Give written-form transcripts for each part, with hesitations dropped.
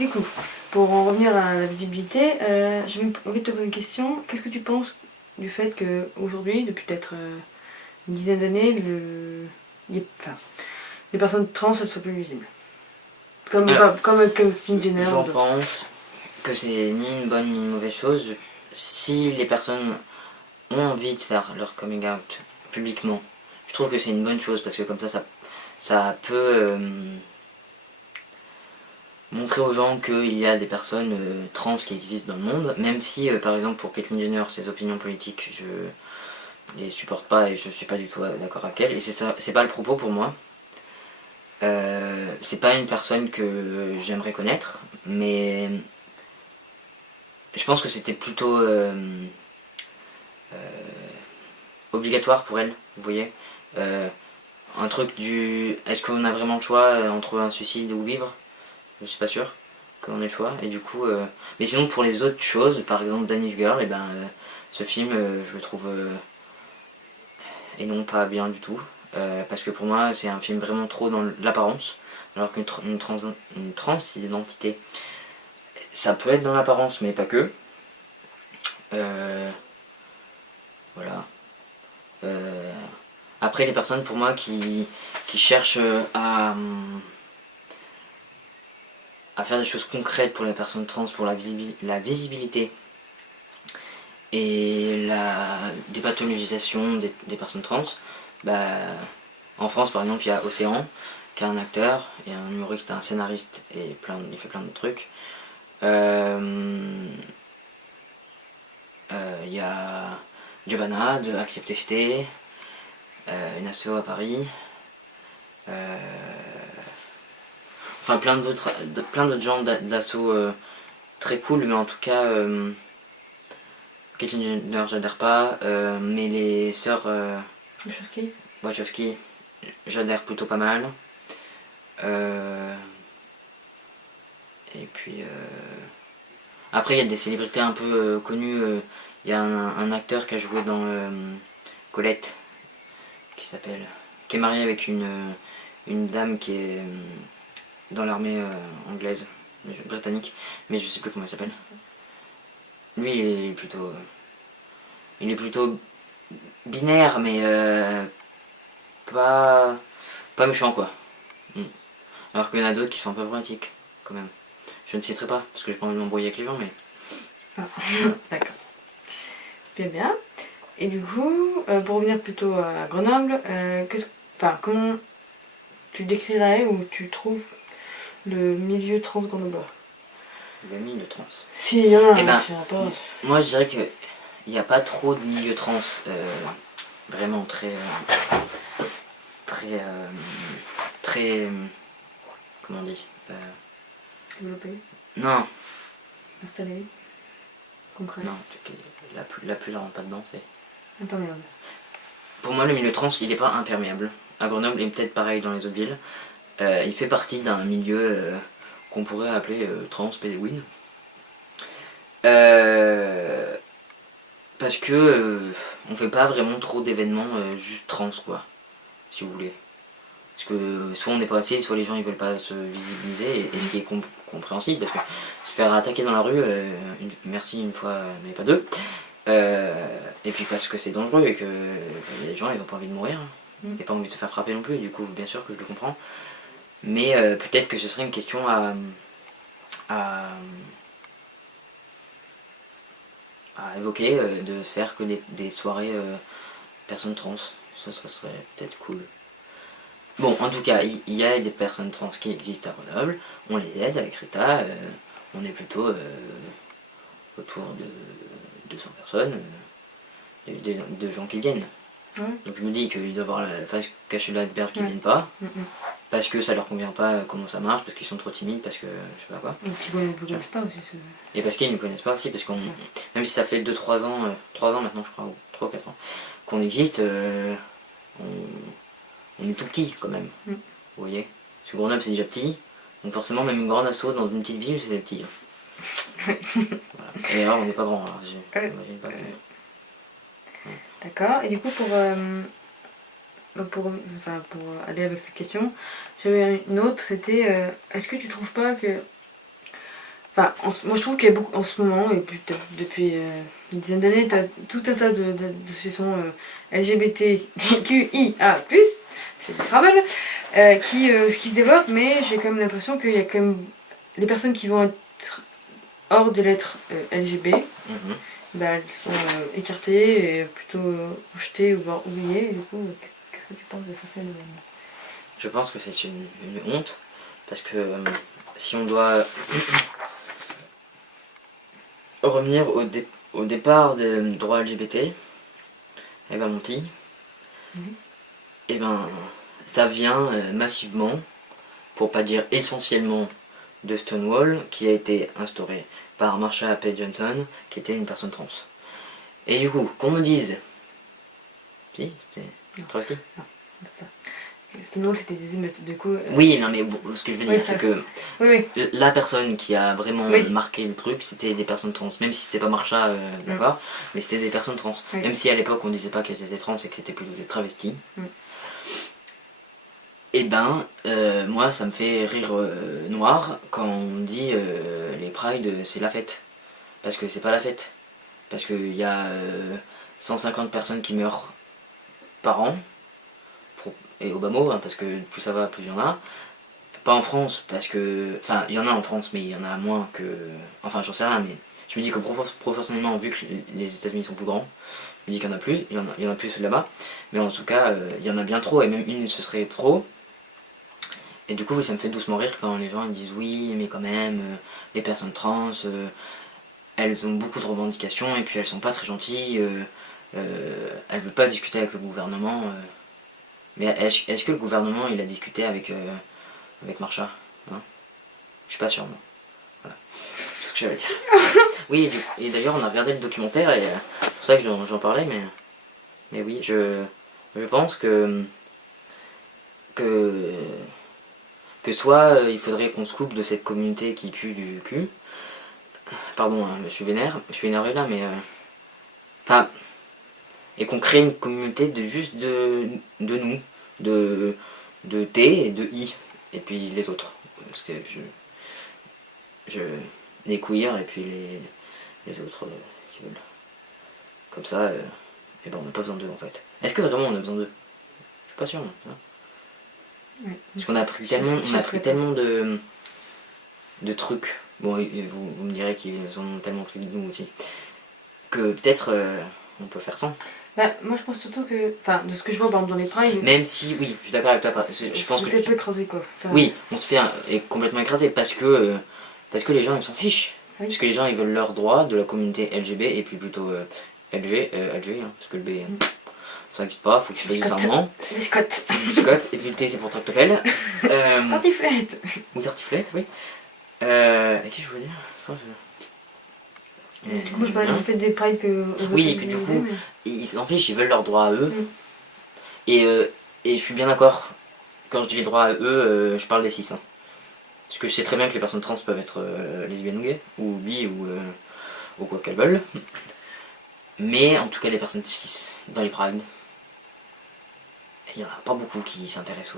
Du coup, pour en revenir à la visibilité, j'ai envie de te poser une question. Qu'est-ce que tu penses du fait qu'aujourd'hui, depuis peut-être une dizaine d'années, les personnes trans, elles soient plus visibles? Comme Kylie Jenner. J'en pense que c'est ni une bonne ni une mauvaise chose. Si les personnes ont envie de faire leur coming out publiquement, je trouve que c'est une bonne chose parce que comme ça peut montrer aux gens qu'il y a des personnes trans qui existent dans le monde, même si par exemple pour Caitlyn Jenner, ses opinions politiques, je les supporte pas et je suis pas du tout d'accord avec elle, et c'est pas le propos pour moi. C'est pas une personne que j'aimerais connaître, mais je pense que c'était plutôt obligatoire pour elle, vous voyez. Un truc du est-ce qu'on a vraiment le choix entre un suicide ou vivre? Je suis pas sûr qu'on ait le choix, et du coup mais sinon pour les autres choses, par exemple Danish Girl, et ben ce film je le trouve et non pas bien du tout, parce que pour moi c'est un film vraiment trop dans l'apparence, alors qu'une transidentité ça peut être dans l'apparence mais pas que. Voilà. Après les personnes pour moi qui cherchent à faire des choses concrètes pour les personnes trans, pour la visibilité et la dépathologisation des personnes trans, bah, en France par exemple il y a Océan qui est un acteur et un humoriste, un scénariste et il fait plein de trucs. Il y a Giovanna de Accept ST, une asso à Paris, enfin plein d'autres gens d'asso très cool, mais en tout cas Caitlyn Jenner j'adhère pas, mais les sœurs Wachowski j'adhère plutôt pas mal. Et puis après il y a des célébrités un peu connues. Il y a un acteur qui a joué dans Colette, qui est marié avec une dame qui est dans l'armée anglaise, britannique, mais je sais plus comment elle s'appelle. Lui il est plutôt binaire, mais pas méchant quoi. Alors qu'il y en a d'autres qui sont un peu problématiques quand même. Je ne citerai pas parce que j'ai pas envie de m'embrouiller avec les gens, mais. Ah, d'accord. Bien. Et du coup, pour revenir plutôt à Grenoble, comment tu décrirais ou tu trouves le milieu trans grenoblois? Le milieu trans. Si, il y en a, eh ben, pas. Moi je dirais qu'il n'y a pas trop de milieu trans vraiment très. Comment on dit Développé? Non. Installé? Concret? Non, la pluie la rentre pas dedans, c'est. Imperméable. Pour moi, le milieu trans, il n'est pas imperméable. À Grenoble, et peut-être pareil dans les autres villes, il fait partie d'un milieu qu'on pourrait appeler trans pédéwin. Parce que on fait pas vraiment trop d'événements juste trans, quoi, si vous voulez. Parce que soit on n'est pas assez, soit les gens ils veulent pas se visibiliser, et ce qui est compréhensible, parce que se faire attaquer dans la rue, merci une fois, mais pas deux. Et puis parce que c'est dangereux et que les gens ils n'ont pas envie de mourir, et pas envie de se faire frapper non plus, du coup bien sûr que je le comprends. Mais peut-être que ce serait une question à évoquer, de faire que des soirées personnes trans. Ça serait peut-être cool. Bon, en tout cas, il y a des personnes trans qui existent à Grenoble, on les aide avec Rita, on est plutôt autour de 200 personnes, de gens qui viennent. Ouais. Donc je me dis qu'ils doivent avoir la face cachée de l'iceberg qui viennent pas, parce que ça leur convient pas comment ça marche, parce qu'ils sont trop timides, parce que je sais pas quoi. Et qu'ils ne vous connaissent pas aussi. Et parce qu'ils ne nous connaissent pas aussi, parce qu'on, même si ça fait 2-3 ans, 3 ans maintenant je crois, ou 3 ou 4 ans, qu'on existe, on est tout petit quand même. Vous voyez, parce que Grenoble c'est déjà petit, donc forcément même une grande asso dans une petite ville c'est petit. Voilà. Et alors on n'est pas grand, alors j'imagine pas que. D'accord, et du coup pour aller avec cette question, j'avais une autre, c'était est-ce que tu trouves pas que Enfin, moi je trouve qu'il y a beaucoup en ce moment, et puis peut-être depuis une dizaine d'années, t'as tout un tas d'associations LGBTQIA+, c'est du travail, qui se développent, mais j'ai quand même l'impression qu'il y a quand même les personnes qui vont être hors des lettres LGB, Mhm. bah, elles sont écartées et plutôt rejetées ou voire oubliées. Et du coup, qu'est-ce que tu penses de ce phénomène? Je pense que c'est une honte, parce que si on doit revenir au départ des droits LGBT, eh ben mon petit, Mhm. eh ben ça vient massivement, pour pas dire essentiellement, de Stonewall, qui a été instauré par Marsha P. Johnson, qui était une personne trans. Et du coup, qu'on me dise... Si, c'était travesti. Stonewall, c'était des émeutes, du coup. Oui, non mais bon, ce que je veux dire, Oui, c'est que oui, oui. la personne qui a vraiment Oui. marqué le truc, c'était des personnes trans. Même si c'était pas Marsha, d'accord, mais c'était des personnes trans. Oui. Même si à l'époque on disait pas qu'elles étaient trans et que c'était plutôt des travestis. Mm. Et ben, moi ça me fait rire noir quand on dit les Pride c'est la fête. Parce que c'est pas la fête. Parce qu'il y a 150 personnes qui meurent par an. Et au bas mot, hein, parce que plus ça va, plus il y en a. Pas en France, parce que... Enfin, il y en a en France, mais il y en a moins que... Enfin, j'en sais rien, mais je me dis que proportionnellement, vu que les États-Unis sont plus grands, je me dis qu'il y en a plus, il y en a plus là-bas. Mais en tout cas, il y en a bien trop, et même une, ce serait trop. Et du coup, ça me fait doucement rire quand les gens ils disent oui, mais quand même, les personnes trans, elles ont beaucoup de revendications, et puis elles sont pas très gentilles, elles veulent pas discuter avec le gouvernement. Mais est-ce que le gouvernement il a discuté avec Marsha, hein? Je suis pas sûr, non. Voilà, c'est ce que j'allais dire. Oui, et d'ailleurs on a regardé le documentaire et c'est pour ça que j'en parlais, mais oui, je pense que soit il faudrait qu'on se coupe de cette communauté qui pue du cul. Pardon, hein, je suis énervé là, mais enfin, et qu'on crée une communauté de juste de nous, de T et de I, et puis les autres. Parce que les queers et puis les autres qui veulent. Comme ça, et ben on n'a pas besoin d'eux en fait. Est-ce que vraiment on a besoin d'eux? Je suis pas sûr. Hein. Ouais. Parce qu'on a appris tellement de trucs. Bon, et vous me direz qu'ils en ont tellement pris de nous aussi. Que peut-être on peut faire sans. Bah, moi je pense surtout que, enfin, de ce que je vois par exemple dans les primes, Même si, oui, je suis d'accord avec toi. Je pense que. peut-être peu écrasé quoi. Enfin, Oui, on se fait complètement écraser parce que les gens ils s'en fichent. Oui. Parce que les gens ils veulent leurs droits de la communauté LGB et puis plutôt LG, hein, parce que le B ça n'existe pas, faut que tu choisisses un moment. C'est biscotte. C'est biscotte, et puis le T c'est pour tractopelle. Tartiflette. Ou tartiflette, oui. Et qu'est-ce que je voulais dire? Je pense Du coup, je parlais du fait des prides que. Oui, et que du coup, ils s'en fichent, ils veulent leurs droits à eux. Mm. Et je suis bien d'accord. Quand je dis les droits à eux, je parle des cis. Hein. Parce que je sais très bien que les personnes trans peuvent être lesbiennes ou gays, ou bi, ou quoi qu'elles veulent. Mais en tout cas, les personnes cis dans les prides, il n'y en a pas beaucoup qui s'intéressent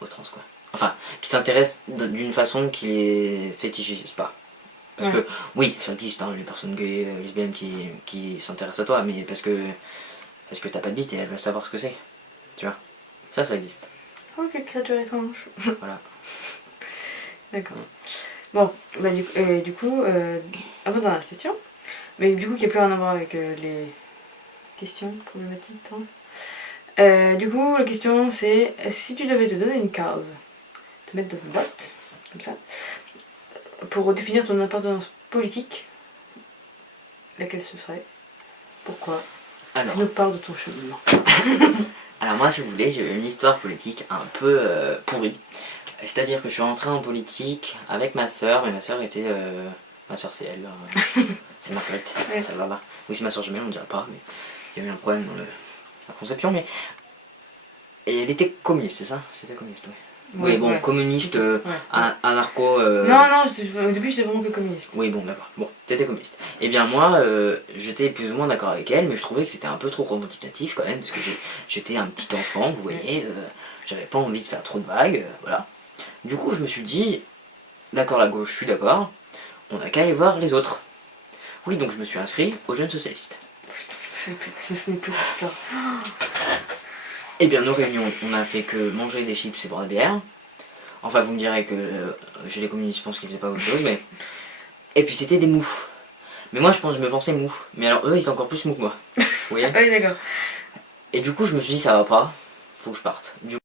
aux trans, quoi. Enfin, qui s'intéressent d'une façon qui les fétichise pas. Parce que, oui, ça existe, hein, les personnes gays, lesbiennes qui s'intéressent à toi, mais parce que t'as pas de bite et elles veulent savoir ce que c'est. Tu vois, ça existe. Oh, quelle créature étrange. Voilà. D'accord. Bon, bah du coup, avant dernière question, mais du coup qui n'a plus rien à voir avec les questions problématiques trans. Du coup, la question c'est, si tu devais te donner une case, te mettre dans une boîte, comme ça, pour définir ton appartenance politique, laquelle ce serait? Pourquoi? Alors, Fais-nous part de ton cheminement. alors moi, si vous voulez, j'ai une histoire politique un peu pourrie. C'est-à-dire que je suis rentré en politique avec ma soeur, mais ma soeur était... ma soeur c'est elle, c'est Marguerite, Ouais. ça va là. Oui, c'est ma soeur jumelle, on ne dirait pas, mais il y a eu un problème dans la conception, mais... Et elle était communiste, c'est ça? C'était communiste, oui. Ouais, Oui, bon, ouais. communiste, Ouais. anarcho... Non, au début j'étais vraiment que communiste. Oui, bon, d'accord. Bon, t'étais communiste. Eh bien, moi, j'étais plus ou moins d'accord avec elle, mais je trouvais que c'était un peu trop revendicatif quand même, parce que j'étais un petit enfant, vous voyez, j'avais pas envie de faire trop de vagues, voilà. Du coup, je me suis dit, d'accord, la gauche, je suis d'accord. on n'a qu'à aller voir les autres. Oui, donc je me suis inscrit aux Jeunes Socialistes. Je me souviens plus de ça. Eh bien, nos réunions, on a fait que manger des chips et boire des bières. Enfin, vous me direz que chez les communistes, je pense qu'ils faisaient pas autre chose, mais... Et puis c'était des mous. Mais moi, je me pensais mou. Mais alors, eux, ils sont encore plus mous que moi. Vous voyez? Ah oui, d'accord. Et du coup, je me suis dit, ça va pas. Faut que je parte. Du